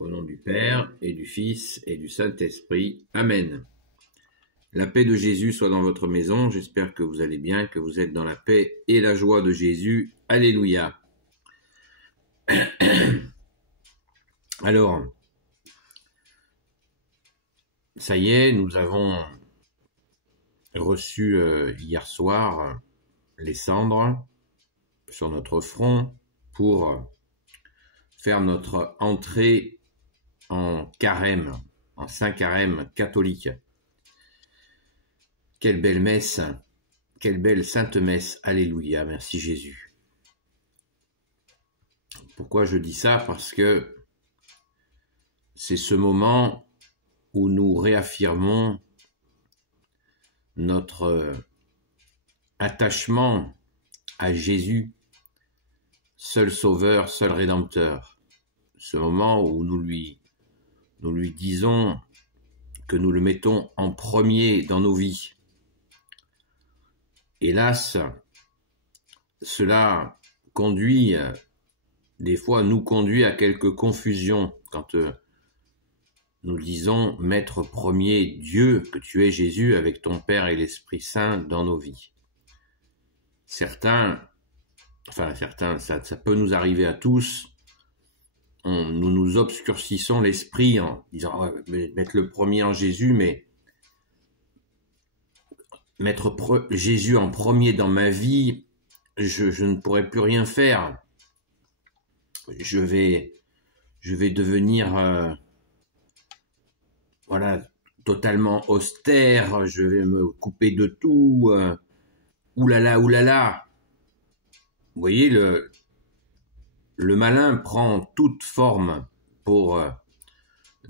Au nom du Père, et du Fils, et du Saint-Esprit. Amen. La paix de Jésus soit dans votre maison. J'espère que vous allez bien, que vous êtes dans la paix et la joie de Jésus. Alléluia. Alors, ça y est, nous avons reçu hier soir les cendres sur notre front pour faire notre entrée en carême, en Saint Carême catholique. Quelle belle messe, quelle belle sainte messe, alléluia, merci Jésus. Pourquoi je dis ça? Parce que c'est ce moment où nous réaffirmons notre attachement à Jésus, seul sauveur, seul rédempteur. Ce moment où nous lui disons que nous le mettons en premier dans nos vies. Hélas, cela nous conduit à quelques confusions quand nous disons mettre premier Dieu, que tu es Jésus, avec ton Père et l'Esprit Saint dans nos vies. Certains, ça peut nous arriver à tous, nous nous obscurcissons l'esprit en disant mettre le premier en Jésus, mais mettre Jésus en premier dans ma vie, je ne pourrai plus rien faire. Je vais devenir totalement austère, je vais me couper de tout. Oulala. Vous voyez, le malin prend toute forme pour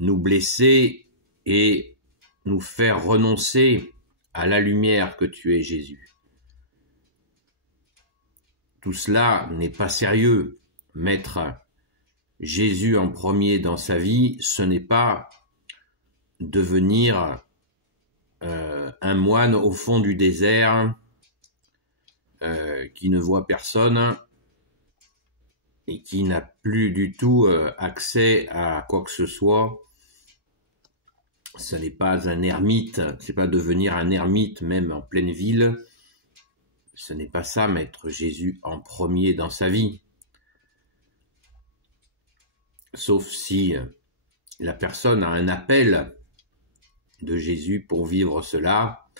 nous blesser et nous faire renoncer à la lumière que tu es, Jésus. Tout cela n'est pas sérieux. Mettre Jésus en premier dans sa vie, ce n'est pas devenir un moine au fond du désert qui ne voit personne et qui n'a plus du tout accès à quoi que ce soit. Ce n'est pas un ermite, c'est pas devenir un ermite même en pleine ville. Ce n'est pas ça, mettre Jésus en premier dans sa vie. Sauf si la personne a un appel de Jésus pour vivre cela,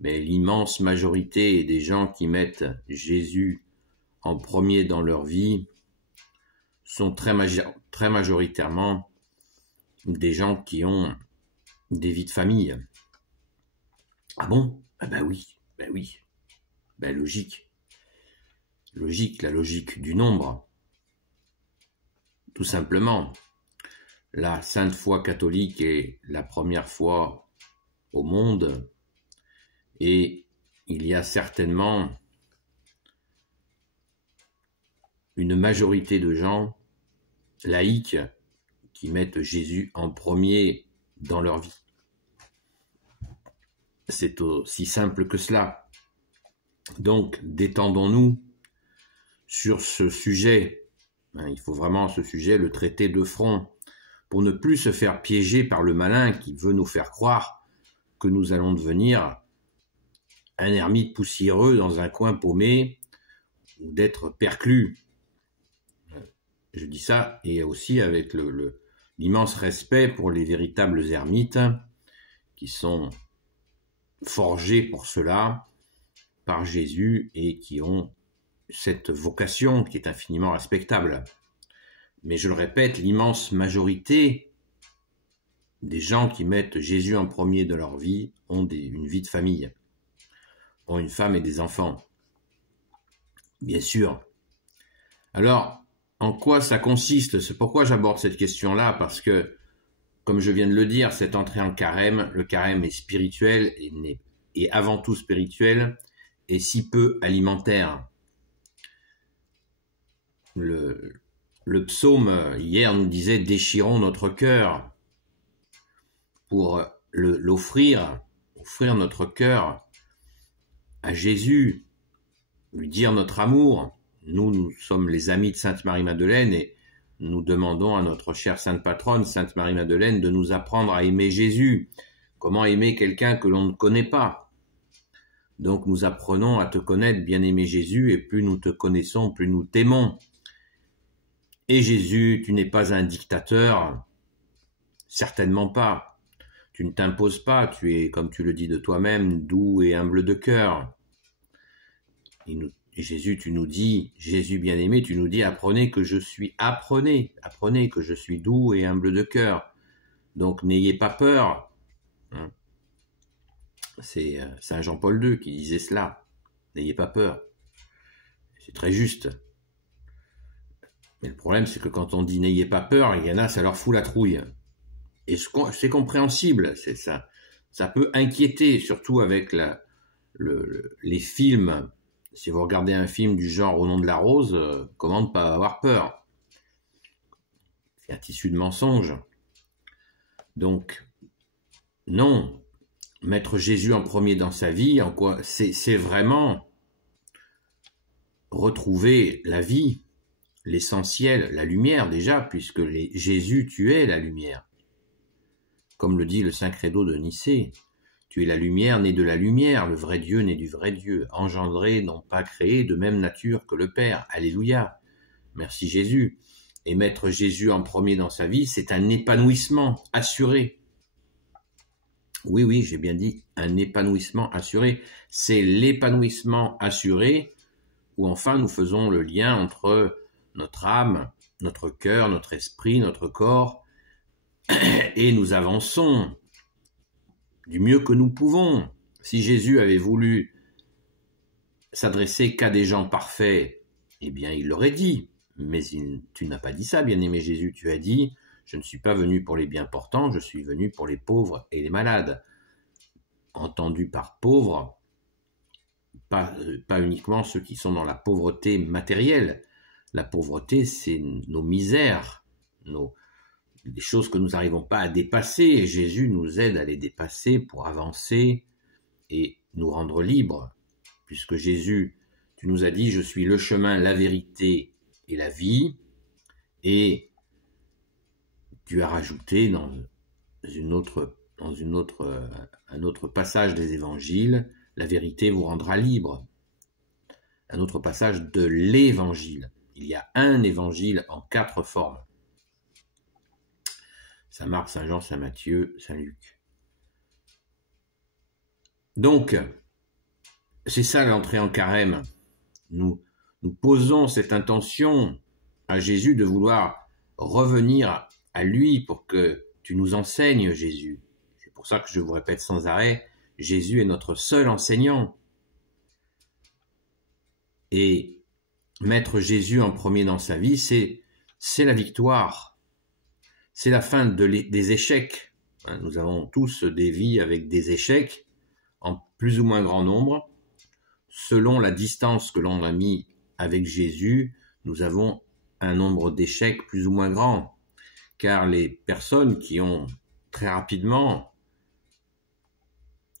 mais l'immense majorité des gens qui mettent Jésus en premier dans leur vie sont très majoritairement des gens qui ont des vies de famille. Ah bon? Ah ben oui. Ben logique, la logique du nombre. Tout simplement, la sainte foi catholique est la première foi au monde et il y a certainement une majorité de gens laïcs qui mettent Jésus en premier dans leur vie. C'est aussi simple que cela. Donc, détendons-nous sur ce sujet. Il faut vraiment ce sujet le traiter de front pour ne plus se faire piéger par le malin qui veut nous faire croire que nous allons devenir un ermite poussiéreux dans un coin paumé ou d'être perclus. Je dis ça et aussi avec l'immense respect pour les véritables ermites qui sont forgés pour cela par Jésus et qui ont cette vocation qui est infiniment respectable. Mais je le répète, l'immense majorité des gens qui mettent Jésus en premier de leur vie ont une vie de famille, ont une femme et des enfants. Bien sûr. Alors, en quoi ça consiste? C'est pourquoi j'aborde cette question-là, parce que, comme je viens de le dire, cette entrée en carême, le carême est spirituel et avant tout spirituel et si peu alimentaire. Le psaume hier nous disait « Déchirons notre cœur » pour offrir notre cœur à Jésus, lui dire notre amour. Nous sommes les amis de Sainte Marie-Madeleine et nous demandons à notre chère Sainte Patronne, Sainte Marie-Madeleine, de nous apprendre à aimer Jésus. Comment aimer quelqu'un que l'on ne connaît pas? Donc nous apprenons à te connaître, bien-aimé Jésus, et plus nous te connaissons, plus nous t'aimons. Et Jésus, tu n'es pas un dictateur, certainement pas. Tu ne t'imposes pas, tu es, comme tu le dis de toi-même, doux et humble de cœur. Et Jésus, tu nous dis, Jésus bien-aimé, tu nous dis, apprenez que je suis doux et humble de cœur. Donc n'ayez pas peur. C'est Saint Jean-Paul II qui disait cela. N'ayez pas peur. C'est très juste. Mais le problème, c'est que quand on dit n'ayez pas peur, il y en a, ça leur fout la trouille. Et c'est compréhensible, c'est ça. Ça peut inquiéter, surtout avec les films. Si vous regardez un film du genre Au nom de la rose, comment ne pas avoir peur? C'est un tissu de mensonges. Donc, non. Mettre Jésus en premier dans sa vie, en quoi c'est vraiment retrouver la vie, l'essentiel, la lumière déjà, puisque Jésus, tu es la lumière. Comme le dit le Saint Credo de Nicée, tu es la lumière née de la lumière, le vrai Dieu né du vrai Dieu, engendré, non pas créé, de même nature que le Père. Alléluia. Merci Jésus. Et mettre Jésus en premier dans sa vie, c'est un épanouissement assuré. Oui, j'ai bien dit un épanouissement assuré. C'est l'épanouissement assuré où enfin nous faisons le lien entre notre âme, notre cœur, notre esprit, notre corps, et nous avançons du mieux que nous pouvons. Si Jésus avait voulu s'adresser qu'à des gens parfaits, eh bien il l'aurait dit. Mais tu n'as pas dit ça, bien-aimé Jésus. Tu as dit, je ne suis pas venu pour les bien portants, je suis venu pour les pauvres et les malades. Entendu par pauvres, pas uniquement ceux qui sont dans la pauvreté matérielle. La pauvreté, c'est nos misères, des choses que nous n'arrivons pas à dépasser. Et Jésus nous aide à les dépasser pour avancer et nous rendre libres. Puisque Jésus, tu nous as dit, je suis le chemin, la vérité et la vie. Et tu as rajouté dans un autre passage des évangiles, la vérité vous rendra libre. Un autre passage de l'évangile. Il y a un évangile en 4 formes. Saint Marc, Saint Jean, Saint Matthieu, Saint Luc. Donc, c'est ça l'entrée en carême. Nous posons cette intention à Jésus de vouloir revenir à lui pour que tu nous enseignes, Jésus. C'est pour ça que je vous répète sans arrêt, Jésus est notre seul enseignant. Et mettre Jésus en premier dans sa vie, c'est la victoire. C'est la fin des échecs. Nous avons tous des vies avec des échecs, en plus ou moins grand nombre. Selon la distance que l'on a mis avec Jésus, nous avons un nombre d'échecs plus ou moins grand. Car les personnes qui ont très rapidement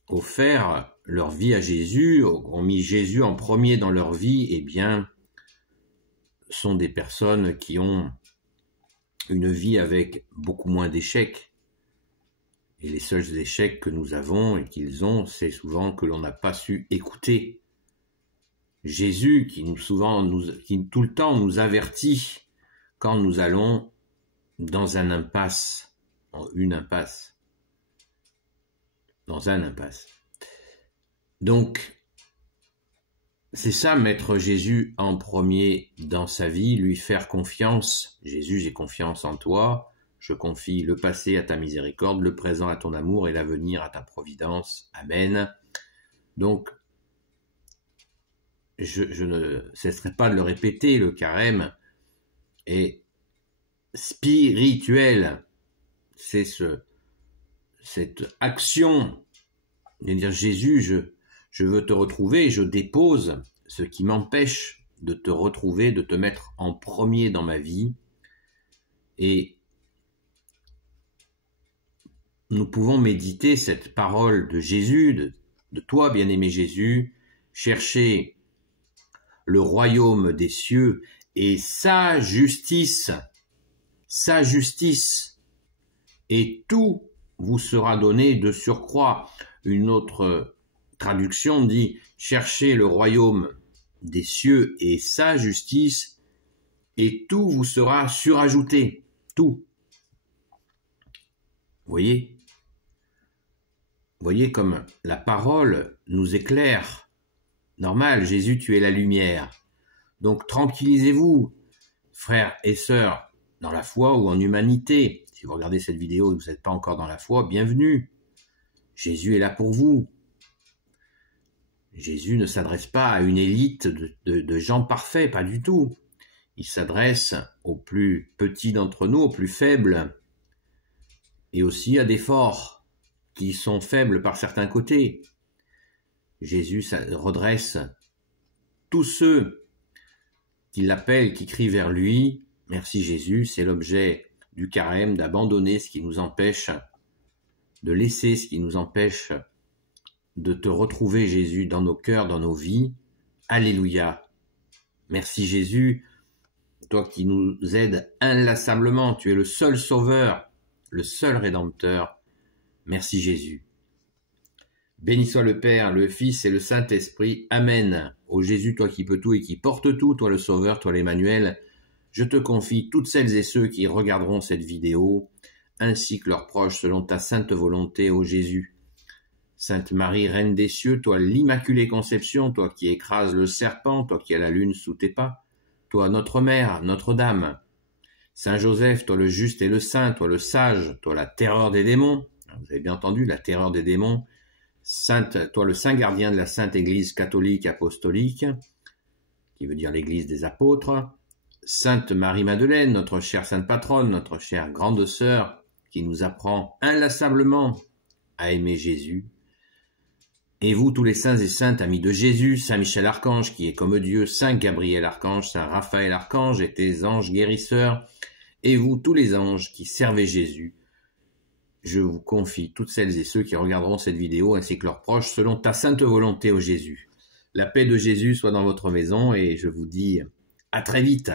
offert leur vie à Jésus, ont mis Jésus en premier dans leur vie, eh bien, sont des personnes qui ont une vie avec beaucoup moins d'échecs. Et les seuls échecs que nous avons et qu'ils ont, c'est souvent que l'on n'a pas su écouter Jésus qui tout le temps nous avertit quand nous allons dans un impasse. Donc, c'est ça, mettre Jésus en premier dans sa vie, lui faire confiance. Jésus, j'ai confiance en toi, je confie le passé à ta miséricorde, le présent à ton amour et l'avenir à ta providence. Amen. Donc, je ne cesserai pas de le répéter, le carême est spirituel. C'est cette action de dire Jésus, je veux te retrouver, je dépose ce qui m'empêche de te retrouver, de te mettre en premier dans ma vie. Et nous pouvons méditer cette parole de Jésus, de toi, bien-aimé Jésus, chercher le royaume des cieux et sa justice. sa justice, et tout vous sera donné de surcroît. Une autre traduction dit « Cherchez le royaume des cieux et sa justice, et tout vous sera surajouté. » Tout. Vous voyez comme la parole nous éclaire. Normal, Jésus, tu es la lumière. Donc tranquillisez-vous, frères et sœurs, dans la foi ou en humanité. Si vous regardez cette vidéo et que vous n'êtes pas encore dans la foi, bienvenue. Jésus est là pour vous. Jésus ne s'adresse pas à une élite de gens parfaits, pas du tout. Il s'adresse aux plus petits d'entre nous, aux plus faibles, et aussi à des forts qui sont faibles par certains côtés. Jésus redresse tous ceux qui l'appellent, qui crient vers lui. Merci Jésus, c'est l'objet du carême, d'abandonner ce qui nous empêche, de laisser ce qui nous empêche de te retrouver, Jésus, dans nos cœurs, dans nos vies. Alléluia. Merci Jésus, toi qui nous aides inlassablement, tu es le seul sauveur, le seul rédempteur. Merci Jésus. Béni soit le Père, le Fils et le Saint-Esprit. Amen. Ô Jésus, toi qui peux tout et qui portes tout, toi le Sauveur, toi l'Emmanuel, je te confie toutes celles et ceux qui regarderont cette vidéo, ainsi que leurs proches, selon ta sainte volonté, ô Jésus. Sainte Marie, Reine des cieux, toi l'Immaculée Conception, toi qui écrases le serpent, toi qui as la lune sous tes pas, toi notre Mère, Notre-Dame. Saint Joseph, toi le juste et le saint, toi le sage, toi la terreur des démons. Vous avez bien entendu, la terreur des démons. Sainte, toi le saint gardien de la Sainte Église catholique apostolique, qui veut dire l'Église des apôtres. Sainte Marie-Madeleine, notre chère sainte patronne, notre chère grande sœur, qui nous apprend inlassablement à aimer Jésus. Et vous, tous les saints et saintes amis de Jésus, Saint Michel Archange, qui est comme Dieu, Saint Gabriel Archange, Saint Raphaël Archange, et tes anges guérisseurs, et vous, tous les anges qui servez Jésus, je vous confie toutes celles et ceux qui regarderont cette vidéo, ainsi que leurs proches, selon ta sainte volonté, ô Jésus. La paix de Jésus soit dans votre maison, et je vous dis à très vite.